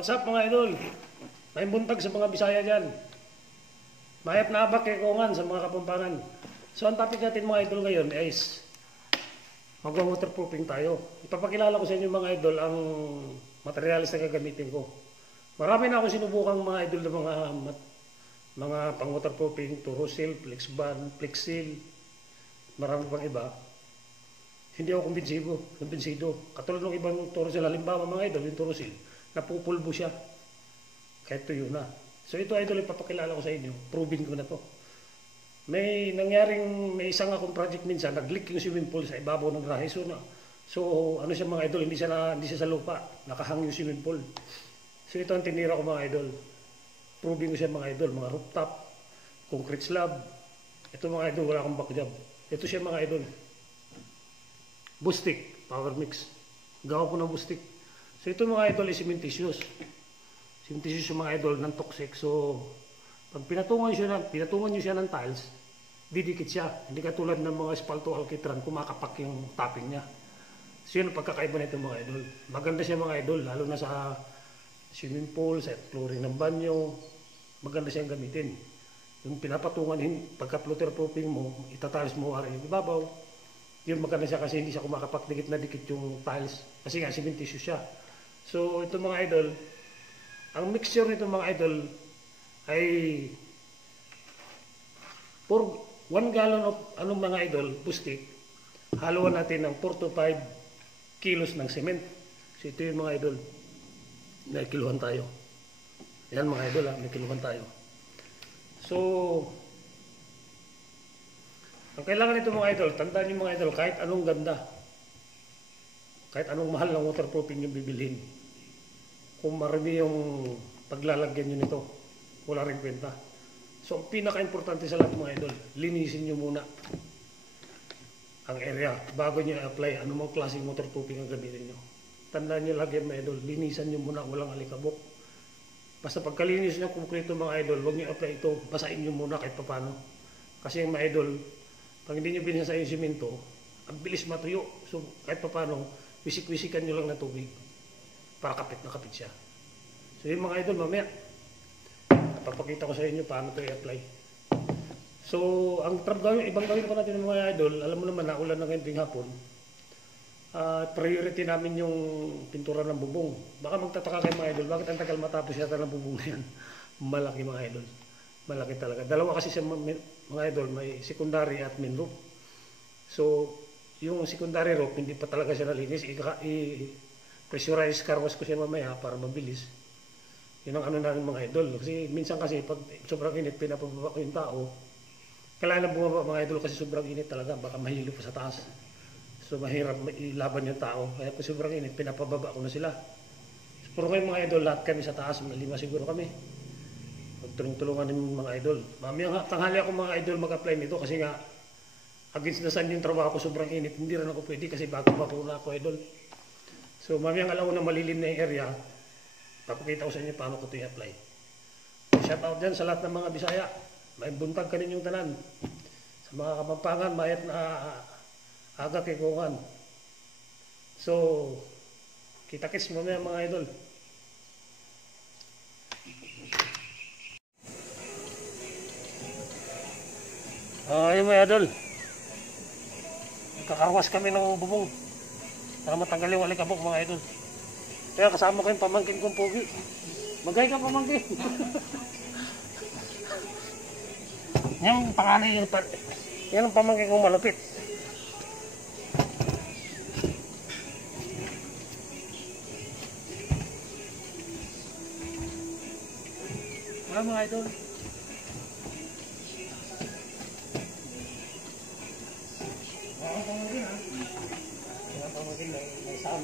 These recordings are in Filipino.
What's up mga idol? May buntag sa mga Bisaya dyan. Mayat na abak kay Kongan sa mga Kapampangan. So ang topic natin mga idol ngayon is mag-waterproofing tayo. Ipapakilala ko sa inyo mga idol ang materialis na gagamitin ko. Marami na ako sinubukang mga idol na mga pang-waterproofing, Turosil, Flexband, Flexil, marami pang iba. Hindi ako kumbinsido. Katulad ng ibang Turosil, halimbawa mga idol, yung Turosil, napupulbo siya. Kahit tuyo na. So ito idol, ipapakilala ko sa inyo. Proving ko na to. May isang akong project minsan, nag-leak yung swimming pool sa ibabaw ng grahe. So ano siya mga idol, hindi siya sa lupa. Nakahang yung swimming pool. So ito ang tinira ko mga idol. Proving ko siya mga idol, mga rooftop, concrete slab. Ito mga idol, wala akong backjob. Ito siya mga idol. Bustic, power mix. Gawa ko ng bustic. So ito mga idol is cementitious. Cementitious yung mga idol, non-toxic. So pag pinatungan nyo siya ng tiles, didikit siya. Hindi katulad ng mga espalto alkitran, kumakapak yung topping niya. So yun ang pagkakaiba nito mga idol. Maganda siya mga idol, lalo na sa swimming pool, sa flooring ng banyo. Maganda siyang gamitin. Yung pinapatungan, pagka-waterproofing mo, itatiles mo yung ibabaw. Yun maganda siya kasi hindi siya kumakapak, dikit na dikit yung tiles. Kasi nga cementitious siya. So ito mga idol, ang mixture nito mga idol ay for 1 gallon of mga idol, bustic, haluan natin ng 4 to 5 kilos ng cement. So ito yung mga idol, may kiluhan tayo. Yan mga idol, may kiluhan tayo. So ang kailangan nito mga idol, tandaan nyo mga idol, kahit anong ganda, kahit anong mahal ng waterproofing yung bibilhin, kung marami yung paglalagyan nyo nito, wala rin kwenta. So ang pinaka-importante sa lahat mga idol, linisin nyo muna ang area bago nyo i-apply anumang klaseng waterproofing ang gamitin nyo. Tandaan nyo lagi mga idol, linisan nyo muna, walang alikabok. Basta pagkalinis nyo konkreto mga idol, huwag nyo apply ito, basahin nyo muna kahit papano. Kasi mga idol, pag hindi nyo binasa yung simento, ang bilis matuyo. So kahit papano, wisik-wisikan nyo lang na tubig para kapit na kapit siya. So yung mga idol, mamaya papakita ko sa inyo paano ito i-apply. So ang ibang gawin ko natin ng mga idol, alam mo naman na ulan na ngayon ting hapon, priority namin yung pintura ng bubong. Baka magtataka kayo mga idol, bakit ang tagal matapos yata ng bubong na yan? Malaki mga idol, malaki talaga. Dalawa kasi sa mga idol, may secondary at main roof. So yung secondary roof, hindi pa talaga siya nalinis. Pressurize car wash ko siya mamaya para mabilis. Yun ang ano namin mga idol. Kasi minsan kasi pag sobrang init, pinapababa ko yung tao. Kailangan bumaba mga idol kasi sobrang init talaga. Baka mahilo pa sa taas. So mahirap ilaban yung tao. Kaya pag sobrang init, pinapababa ko na sila. So, puro kayo mga idol, lahat kami sa taas. 5 siguro kami. Magtulong-tulungan yung mga idol. Mamaya tanghali ako mga idol mag-apply nito kasi nga against the sun yung trabaho ko, sobrang init. Hindi rin ako pwede kasi bago na ako idol. So mamayang alauna malilim na yung area, papakita ko sa inyo paano ko ito i-apply. Shout out dyan sa lahat ng mga Bisaya. May buntag ka ninyong tanan. Sa mga Kapampangan, mayat na aga kay Kongan. So, kita-kits mamaya mga idol. Ayun mga idol. Kakawas kami ng bubong. Para matanggal yung alikabok mga idol. Kaya kasama ko yung pamangkin kong pogi. Magay ka pamangkin. Yung pangalan yan ang pamangkin kong malupit. Wala mga idol. Wala akong pamangkin ha. Pamangkin may sound.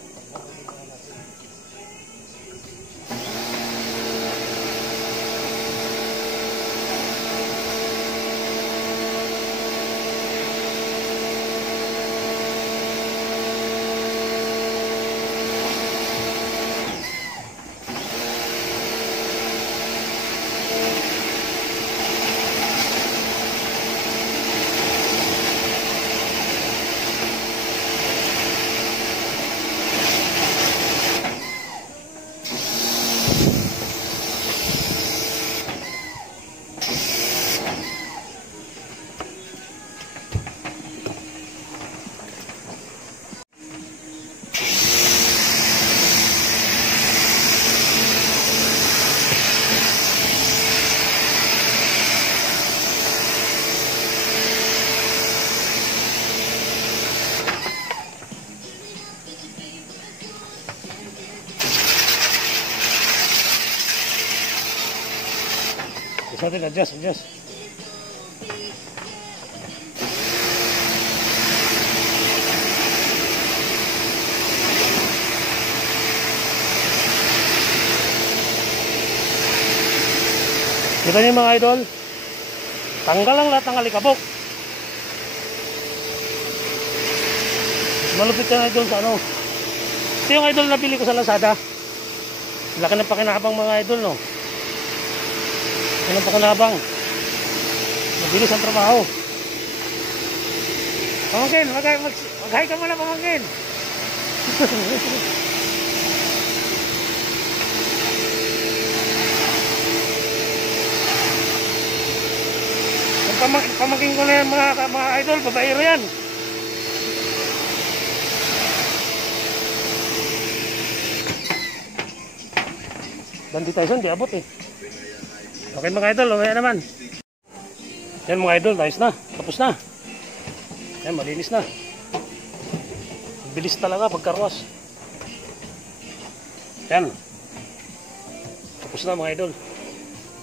natin, adjust. Kita niyo mga idol, tanggal lang lahat ng alikabok. Malupit yan idol sa ano. Ito yung idol na bili ko sa Lazada. Laki ng pakinabang mga idol, no? Laki ng pakinabang. Mabilis ang trabaho. Pamangkin, mag-hi ka muna pamangkin. Pamangkin ko na yan mga idol, babaero yan. Bandi tayo di abot eh. Okay mga idol, okay naman. Yan mga idol, ayos na, tapos na. Yan, malinis na. Bilis talaga pagkarwas. Yan. Tapos na mga idol.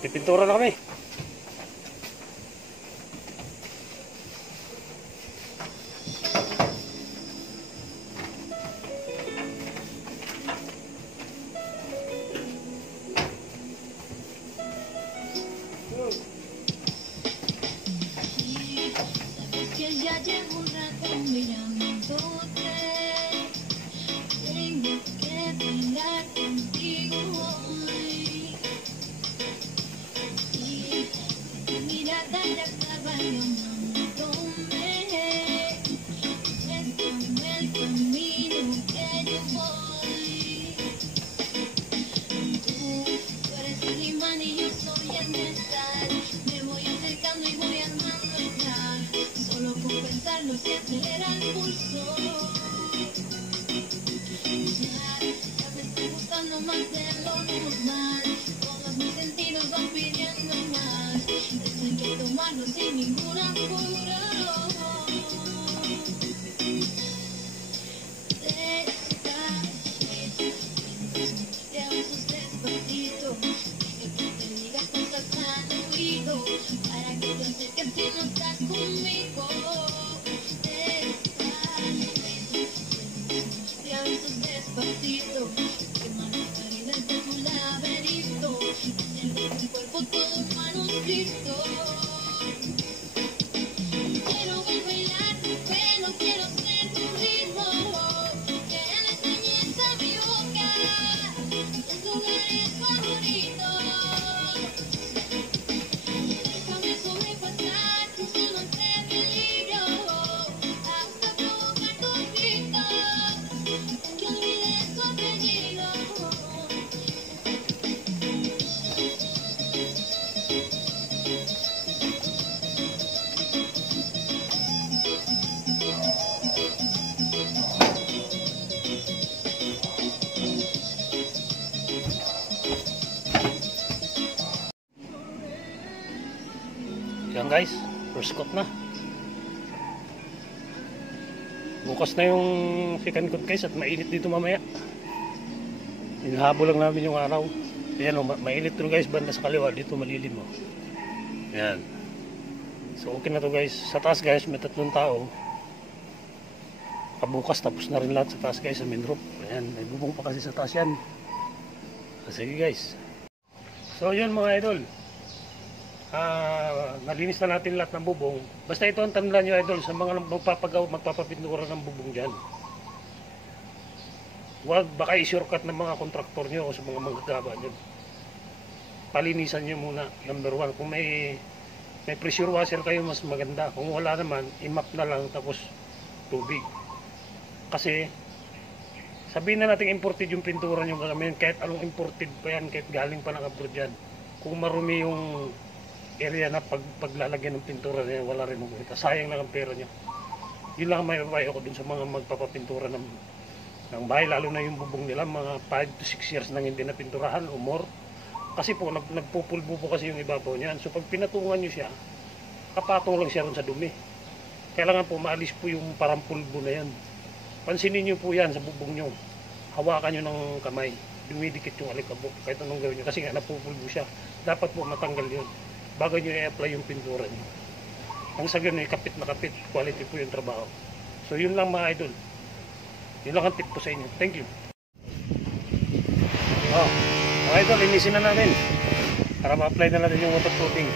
Pipintura na kami. Ya llevo un rato mirándote, tengo que bailar contigo hoy. Y tu mirada ya estaba llamándome, muéstrame el camino que yo voy. Tú eres el imán y yo soy el metal, me voy acercando y voy armando el plan. Solo con pensarlo se acelera el pulso. Ya me estoy gustando más de lo normal. Todos mis sentidos van pidiendo más. Esto hay que tomarlo sin ningún apuro. Despacito, te besos despacito. Que te digas cosas al oído. Para que te acerques si no estás conmigo. Despacito, quema las paredes de tu laberinto, en tu cuerpo todo un manuscrito. Quiero ver bailar tu pelo, quiero ser tu ritmo, que le enseñes a mi boca tus lugares favoritos. Déjame sobrepasar tus zonas de peligro, hasta provocar tus gritos. Que olvides tu apellido. Yan guys, first coat na. Bukas na yung second coat guys at mainit dito mamaya. Hinahabol lang namin yung araw. Ayan o, mainit to guys, banda sa kaliwa, dito malilim o. Ayan. So okay na to guys. Sa taas guys, may 3 tao. Kabukas tapos na rin lahat sa taas guys, sa main roof. Ayan, may bubong pa kasi sa taas yan. Sige guys. So yun mga idol. Nalinis na natin lahat ng bubong. Basta ito ang tandaan nyo idol sa mga magpapapintura ng bubong dyan. Huwag baka i-shortcut ng mga kontraktor nyo o sa mga manggagawa nyo. Palinisan nyo muna, number 1. Kung may pressure washer kayo, mas maganda. Kung wala naman, i-map na lang tapos tubig. Kasi sabihin na natin imported yung pintura nyo gagamitin, kahit anong imported pa yan, kahit galing pa ng abroad yan. Kung marumi yung area na paglalagyan ng pintura niya, wala rin magkita. Sayang lang ang pera nyo. Yun lang may babae ako dun sa mga magpapapintura ng bahay, lalo na yung bubong nila, mga 5 to 6 years nang hindi na pinturahan o more. Kasi po, nagpupulbo po kasi yung ibabaw niyan. So pag pinatungan nyo siya, kapatong lang siya ron sa dumi. Kailangan po maalis po yung parang pulbo na yan. Pansinin nyo po yan sa bubong nyo. Hawakan nyo ng kamay. Dumidikit yung alikabok. Kahit anong gawin nyo. Kasi nga napupulbo siya. Dapat po matanggal yun. bago nyo i-apply yung pintura nyo. Ang sa ganun, kapit na kapit, quality po yung trabaho. So yun lang mga idol. Yun lang ang tip ko sa inyo. Thank you. Oh, mga idol, linisin na natin para ma-apply na natin yung waterproofing.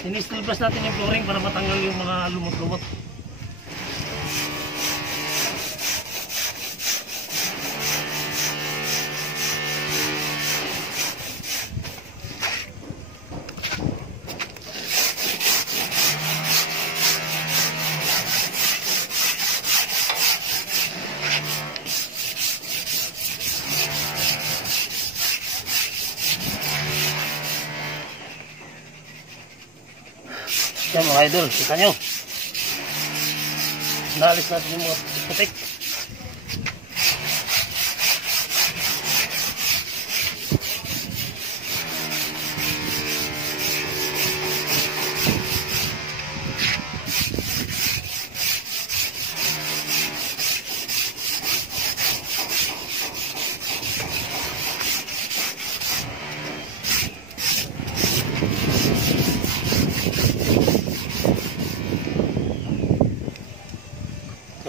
Ini-steel brush natin yung flooring para matanggal yung mga lumot-lumot. Yan mga idol, kita nyo. Naalis natin yung mga putik.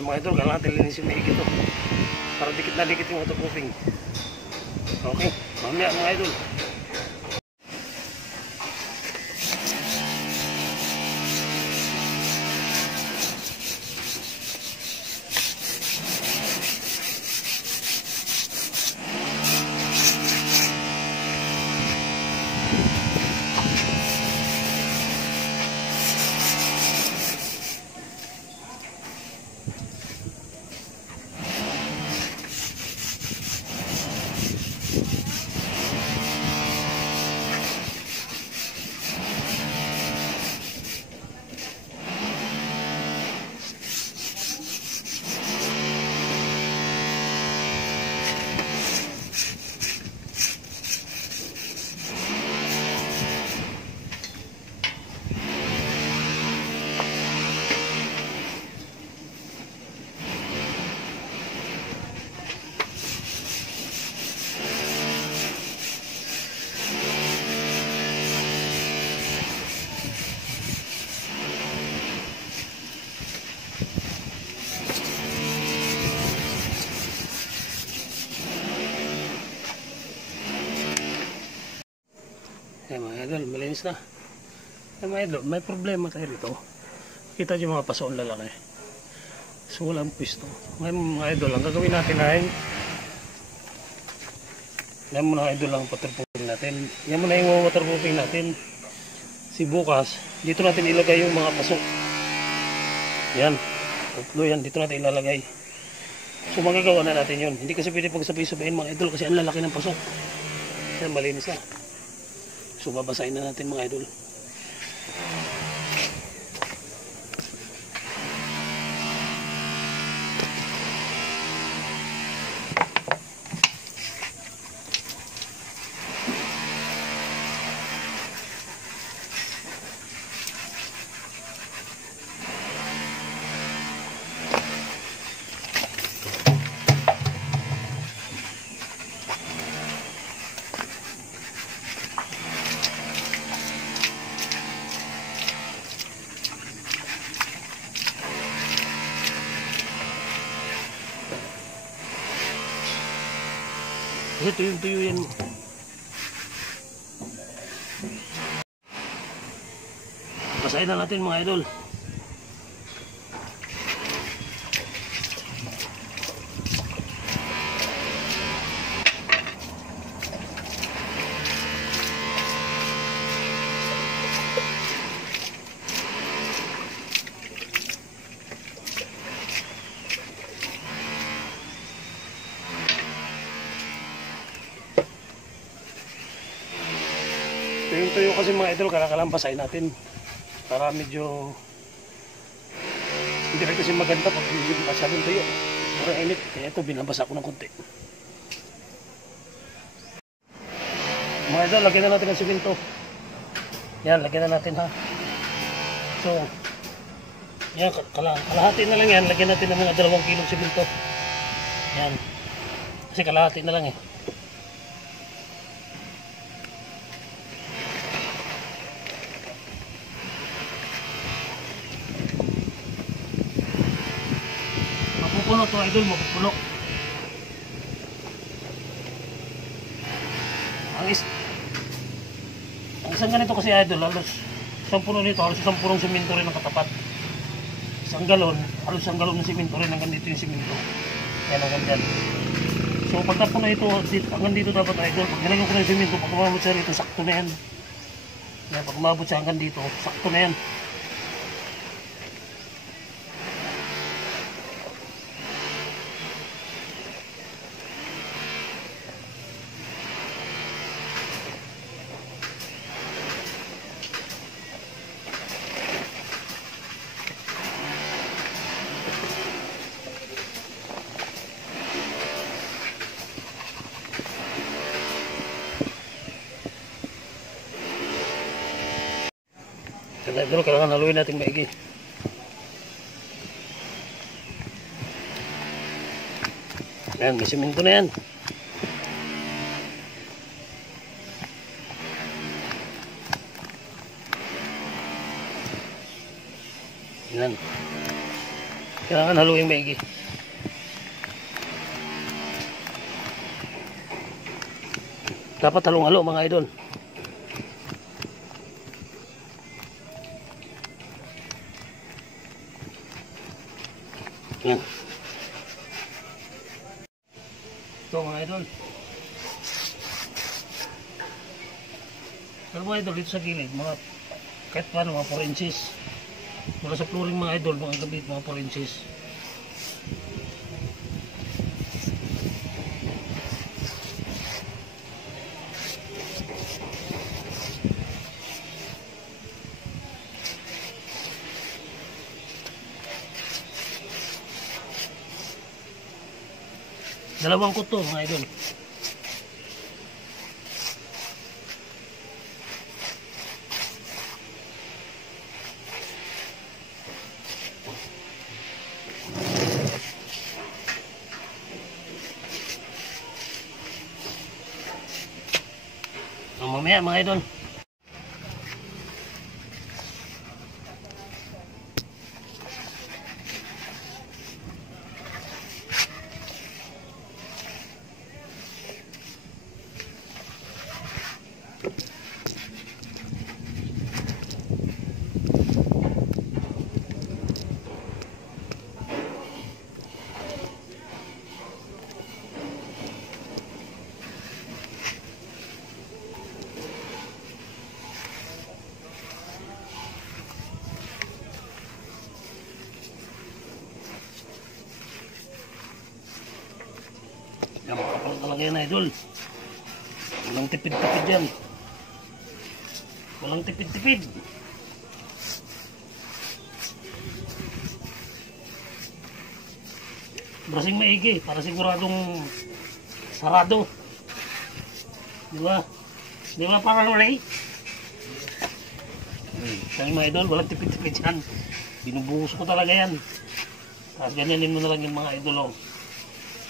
Mga idol, kailangan natin linisin may higit ito para dikit na dikit yung waterproofing. Okay, mamaya mga idol. Ayan mga idol, malinis na. Ayan mga idol, may problema tayo rito. Kita nyo mga pasoon lalaki. So walang pwesto. Ngayon mga idol, ang gagawin natin ay yan muna idol ang waterproofing natin. Yan muna yung waterproofing natin. Si bukas, dito natin ilagay yung mga pasok. Yan. Tatlo yan, dito natin ilalagay. So magagawa na natin yun. Hindi kasi pwede pagsabay-sabayin mga idol kasi ang lalaki ng pasok. Yan, malinis na. So babasahin na natin mga idol. Kasi tuyo-tuyo yan. Basahin na natin mga idol. Tuyo-tuyo kasi mga idol, kalakalampasahin natin para medyo hindi rin kasi maganda pag hindi masyadong tuyo. Pero init, kaya ito binabasa ko ng konti. Mga idol, lagyan na natin ang simento. Yan, lagyan na natin ha. So, yan, kalahati na lang yan. Lagyan natin ng mga 2 kilong simento. Yan. Kasi kalahati na lang eh. Mapupuno to idol, mapupuno. Ang isang ganito kasi idol, halos isang puno nito, halos isang punong simento rin ang katapat. Isang galon, halos isang galon ng simento rin, hanggang dito yung simento. Yan hanggang dyan. So pag napuno ito, hanggang dito dapat idol, pag nilagyan ko na yung simento, pag umabot siya rito, sakto na yan. Yan, pag umabot siya hanggang dito, sakto na yan. Pero kailangan haluin natin maigi. Ayan, may simento na yan. Ayan. Kailangan haluin maigi. Dapat halong-halo mga idol. Yan. Ito mga idol. Pero mga idol, dito sa gilid, mga kahit paano, mga 4 inches. Mula sa flooring mga idol, mga gabit, mga 4 inches. Dalawang kuto mga idol. Mamaya mga idol. Yan, makapal talaga yan idol. Walang tipid-tipid yan. Walang tipid-tipid. Brasing maigi para siguradong sarado. Diba? Diba parang Ray? Kaya mga idol, walang tipid-tipid yan. Binubuhos ko talaga yan. Tapos ganyanin mo na lang yung mga idol. Oh.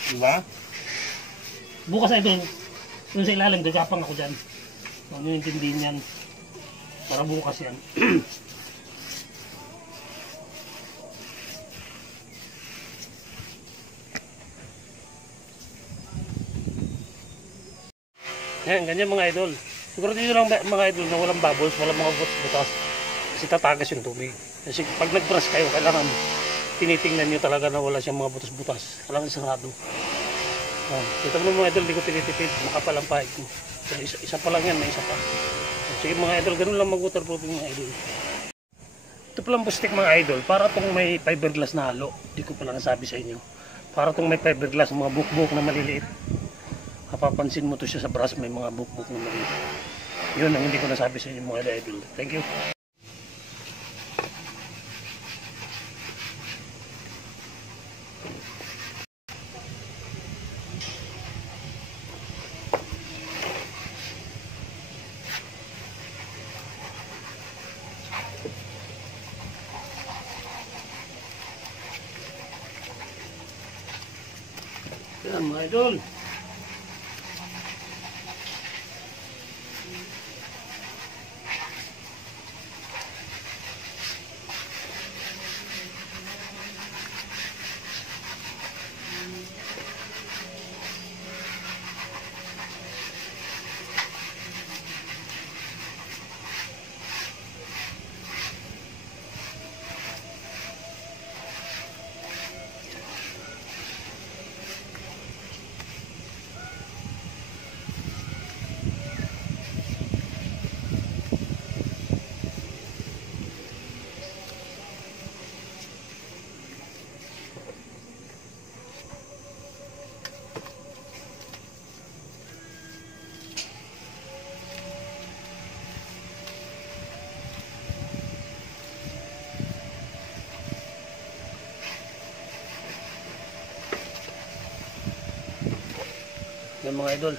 Diba? Bukas idol, dun sa ilalim, gagapang ako dyan. Huwag nyo intindihin yan. Para bukas yan. Yan, ganyan mga idol. Siguro dito lang mga idol na walang bubbles, walang mga butas. Kasi tatagas yung tubig. Kasi pag nag-brush kayo, kailangan tinitingnan nyo talaga na wala siyang mga butas-butas. Kailangan sarado. Kita mo mga idol, di ko tinitipid. Makapal ang pahig ko. Pero isa pa lang yan, may isa pa. Sige mga idol, ganun lang mag-waterproofing mga idol. Ito palang bustik mga idol, para itong may fiberglass na halo. Di ko pala nasabi sa inyo. Para itong may fiberglass, mga bukbuk na maliliit. Mapapansin mo to siya sa brush, may mga bukbuk na maliliit. Yun ang hindi ko nasabi sa inyo mga idol. Thank you. Yan mga idol. Yan mga idol.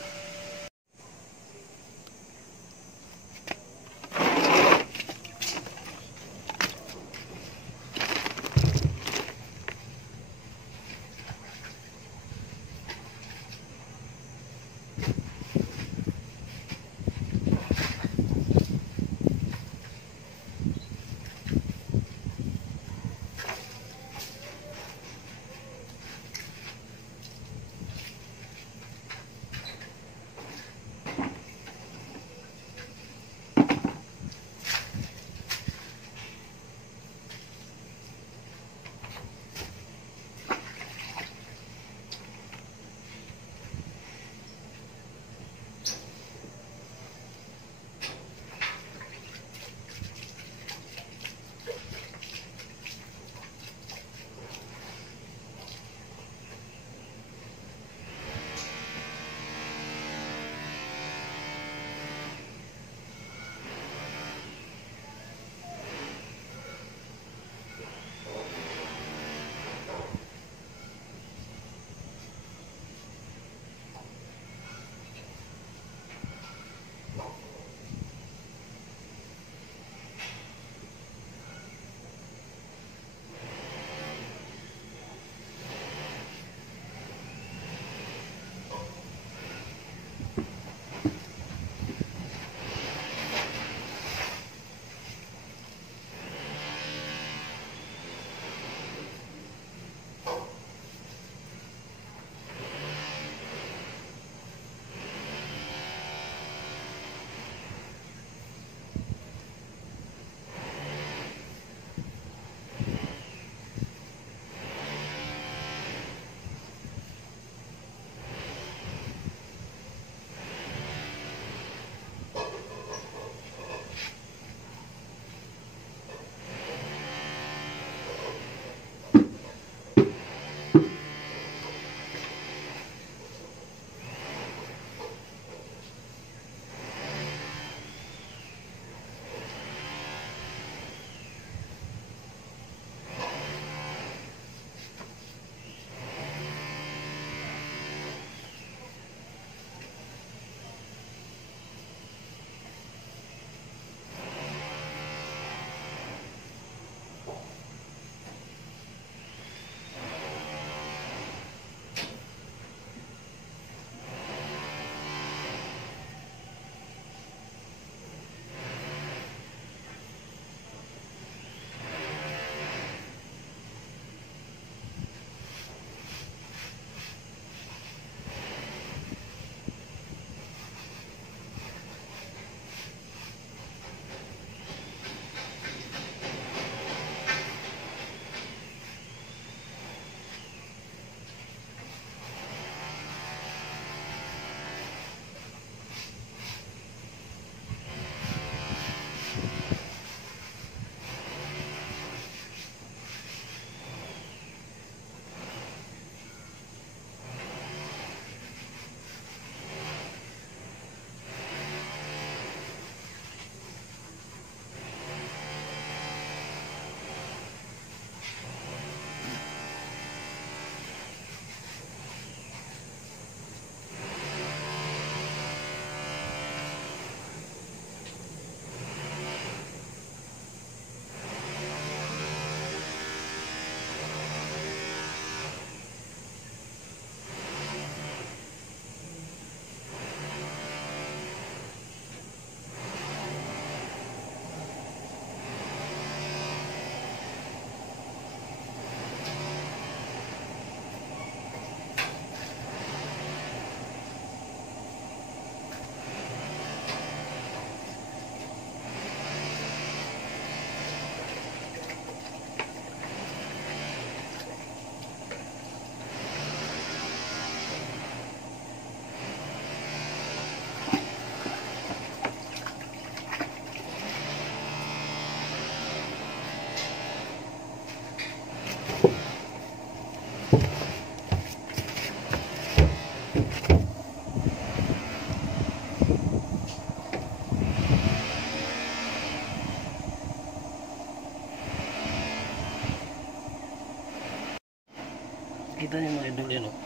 Kita niyo mga idol yan, oh.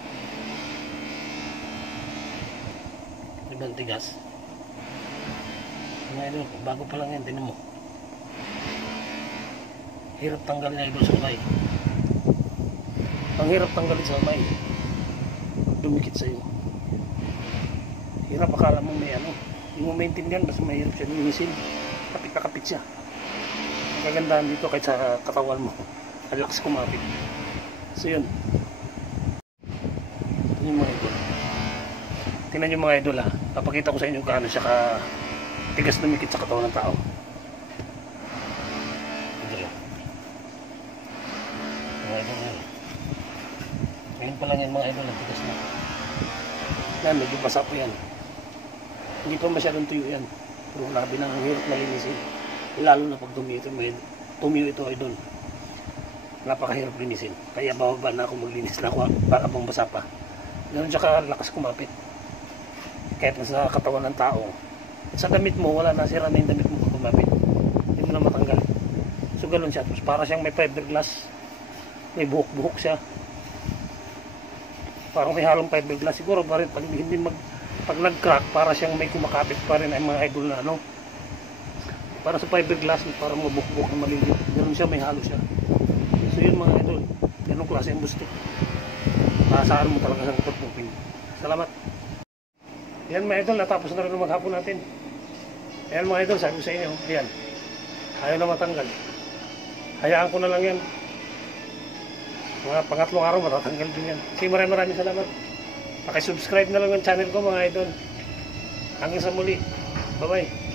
Ibang tigas. Mga idol, bago pa lang yan, tinan mo. Hirap tanggalin na idol sa kamay. Ang hirap tanggalin sa kamay. Dumikit sa'yo. Hirap, akala mo may ano. Hindi mo maintindihan, basta mahirap siya linisin. Kapit na kapit siya. Ang kagandahan dito kahit sa katawan mo. Ang lakas kumapit. So yun. Ito yung mga idol. Tingnan yung mga idol ha. Papakita ko sa inyo kung ano siya ka tigas dumikit sa katawan ng tao. Idol ha. Mga idol ha. Ngayon pa lang yan mga idol, ang tigas na. Yan, medyo basa po yan. Hindi pa masyadong tuyo yan. Pero labi na ang hirap na linisin. Lalo na pag tumiyo ito idol. Napakahirap linisin. Kaya bababa na ako maglinis na ako para pang basa pa. Ganun siya kalakas kumapit. Kahit nasa katawan ng tao. Sa damit mo, wala na, sira na yung damit mo pag kumapit. Hindi mo na matanggal. So ganun siya. Tapos para siyang may fiberglass. May buhok-buhok siya. Parang may halong fiberglass. Siguro pa rin pag hindi pag nag-crack, para siyang may kumakapit pa rin ay mga idol na ano. Para sa fiberglass, parang mabukbuk na malilit. Ganun siya, may halo siya. So yun mga idol, ganun klase yung bustik. Maasahan mo talaga sa pagpupin. Salamat. Yan mga idol, natapos na rin ang maghapon natin. Ayan mga idol, sabi ko sa inyo, ayan. Ayaw na matanggal. Hayaan ko na lang yan. Mga pangatlong araw matatanggal din yan. Kasi maraming salamat. Pakisubscribe na lang ang channel ko mga idol. Hanggang sa muli. Bye bye.